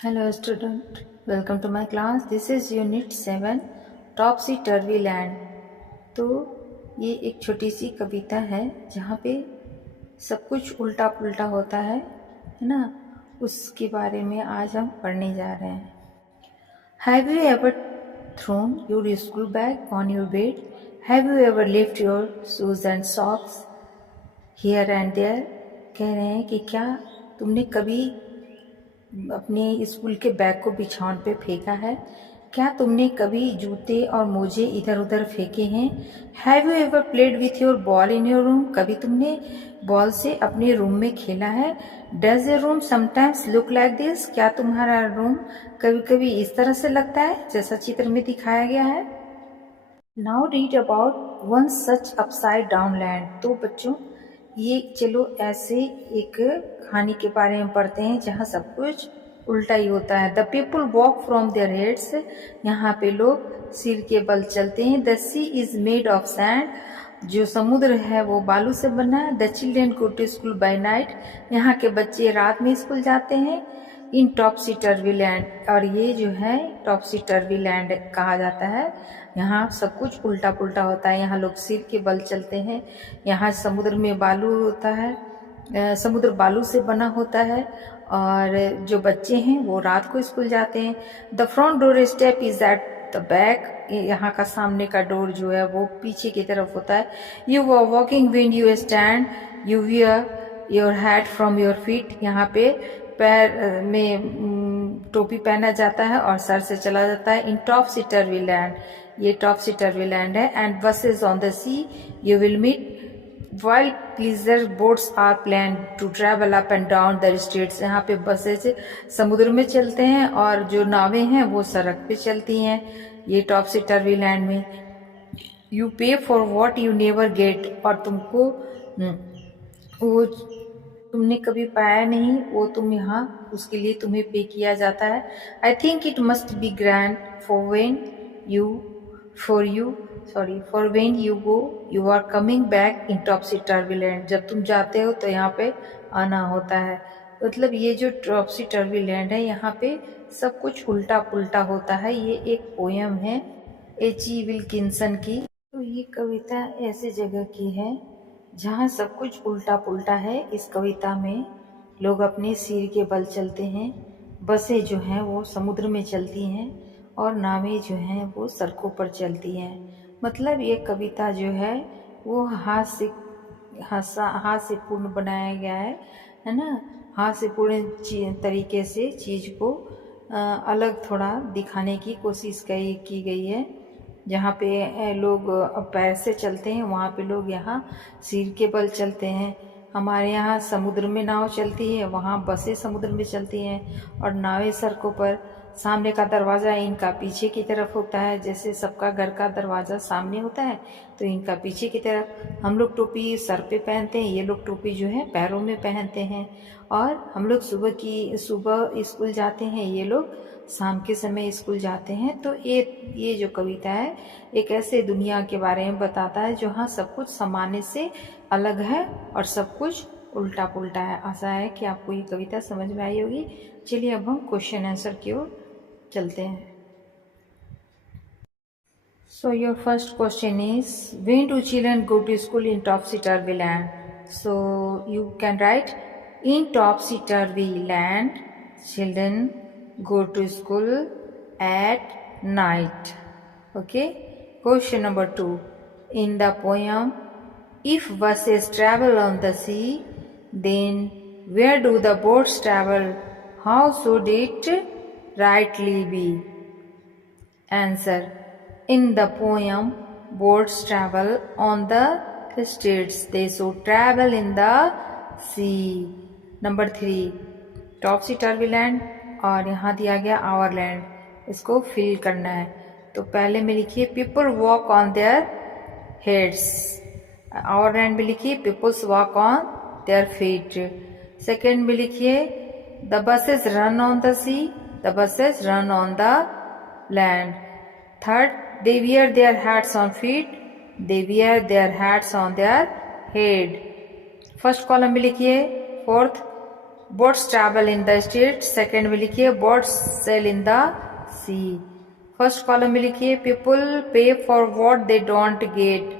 Hello student, welcome to my class. This is unit 7 Topsy Turvy Land. तो ये एक छोटी सी कविता है जहाँ पे सब कुछ उल्टा पुल्टा होता है ना, उसके बारे में आज हम पढ़ने जा रहे हैं. Have you ever thrown your school bag on your bed? Have you ever left your shoes and socks here and there? कह रहे हैं कि क्या तुमने कभी अपने स्कूल के बैग को बिछावन पे फेंका है? क्या तुमने कभी जूते और मोजे इधर उधर फेंके हैं? Have you ever played with your ball in your room? कभी तुमने बॉल से अपने रूम में खेला है? Does your room sometimes look like this? क्या तुम्हारा रूम कभी कभी इस तरह से लगता है जैसा चित्र में दिखाया गया है? Now read about one such upside down land. तो बच्चों ये चलो ऐसे एक कहानी के बारे में पढ़ते हैं जहाँ सब कुछ उल्टा ही होता है. The people walk from their heads. यहाँ पे लोग सिर के बल चलते हैं. The sea is made of sand. जो समुद्र है वो बालू से बना है. The children go to school by night. यहाँ के बच्चे रात में स्कूल जाते हैं. In topsy turvy land. और ये जो है टॉपसी टर्वी लैंड कहा जाता है. यहाँ सब कुछ उल्टा पुल्टा होता है. यहाँ लोग सिर के बल चलते हैं. यहाँ समुद्र में बालू होता है, समुद्र बालू से बना होता है. और जो बच्चे हैं वो रात को स्कूल जाते हैं. The front door step is at the back. यहाँ का सामने का डोर जो है वो पीछे की तरफ होता है. You were walking when you stand. You wear your hat from your feet. यहाँ पे पैर में टोपी पहना जाता है और सर से चला जाता है. In topsy turvy land. ये टॉपसी टर्वी लैंड है. And buses on the sea you will meet while pleasure boats are planned to travel up and down the streets. यहाँ पे बसेज समुद्र में चलते हैं और जो नावें हैं वो सड़क पे चलती हैं. ये टॉपसी टर्वी लैंड में यू पे for what you never get. और तुमको वो तुमने कभी पाया नहीं वो तुम यहाँ उसके लिए तुम्हें पे किया जाता है. I think it must be grand for when you for when you go you are coming back in topsy turvy land. जब तुम जाते हो तो यहाँ पे आना होता है. मतलब ये जो टॉपसी टर्वी लैंड है यहाँ पे सब कुछ उल्टा पुल्टा होता है. ये एक पोयम है H.G. विल्किंसन की. तो ये कविता ऐसे जगह की है जहाँ सब कुछ उल्टा पुल्टा है. इस कविता में लोग अपने सिर के बल चलते हैं. बसें जो हैं वो समुद्र में चलती हैं और नावें जो हैं वो सड़कों पर चलती हैं. मतलब ये कविता जो है वो हाथ से पूर्ण बनाया गया है ना. हाथ से पूर्ण तरीके से चीज़ को अलग थोड़ा दिखाने की कोशिश की गई है. जहाँ पे लोग पैर से चलते हैं वहाँ पे लोग यहाँ सिर के बल चलते हैं. हमारे यहाँ समुद्र में नाव चलती है, वहाँ बसें समुद्र में चलती हैं और नावें सड़कों पर. सामने का दरवाज़ा इनका पीछे की तरफ होता है. जैसे सबका घर का दरवाज़ा सामने होता है तो इनका पीछे की तरफ. हम लोग टोपी सर पे पहनते हैं, ये लोग टोपी जो है पैरों में पहनते हैं. और हम लोग सुबह स्कूल जाते हैं, ये लोग शाम के समय स्कूल जाते हैं. तो ये जो कविता है एक ऐसे दुनिया के बारे में बताता है जहाँ सब कुछ सामान्य से अलग है और सब कुछ उल्टा पुल्टा है. आशा है कि आपको ये कविता समझ में आई होगी. चलिए अब हम क्वेश्चन आंसर की ओर चलते हैं. So your first question is, when do children go to school in topsy turvy land? So you can write, in topsy turvy land children go to school at night. Okay. Question number 2. In the poem, if buses travel on the sea, then where do the boats travel? How should it rightly be? Answer. In the poem, boats travel on the streets. They should travel in the sea. Number 3. टॉपसी turvy land और यहाँ दिया गया our land. इसको fill करना है. तो पहले में लिखिए people walk on their heads. Our land में लिखिए peoples walk on their feet. Second में लिखिए the buses run on the sea. The buses run on the land. Third, they wear their hats on feet. They wear their hats on their head. First column में लिखिए. Fourth, boats travel in the street, second में लिखिए boats sail in the sea. First column में लिखिए people pay for what they don't get,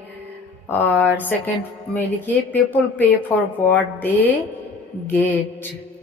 और second में लिखिए people pay for what they get.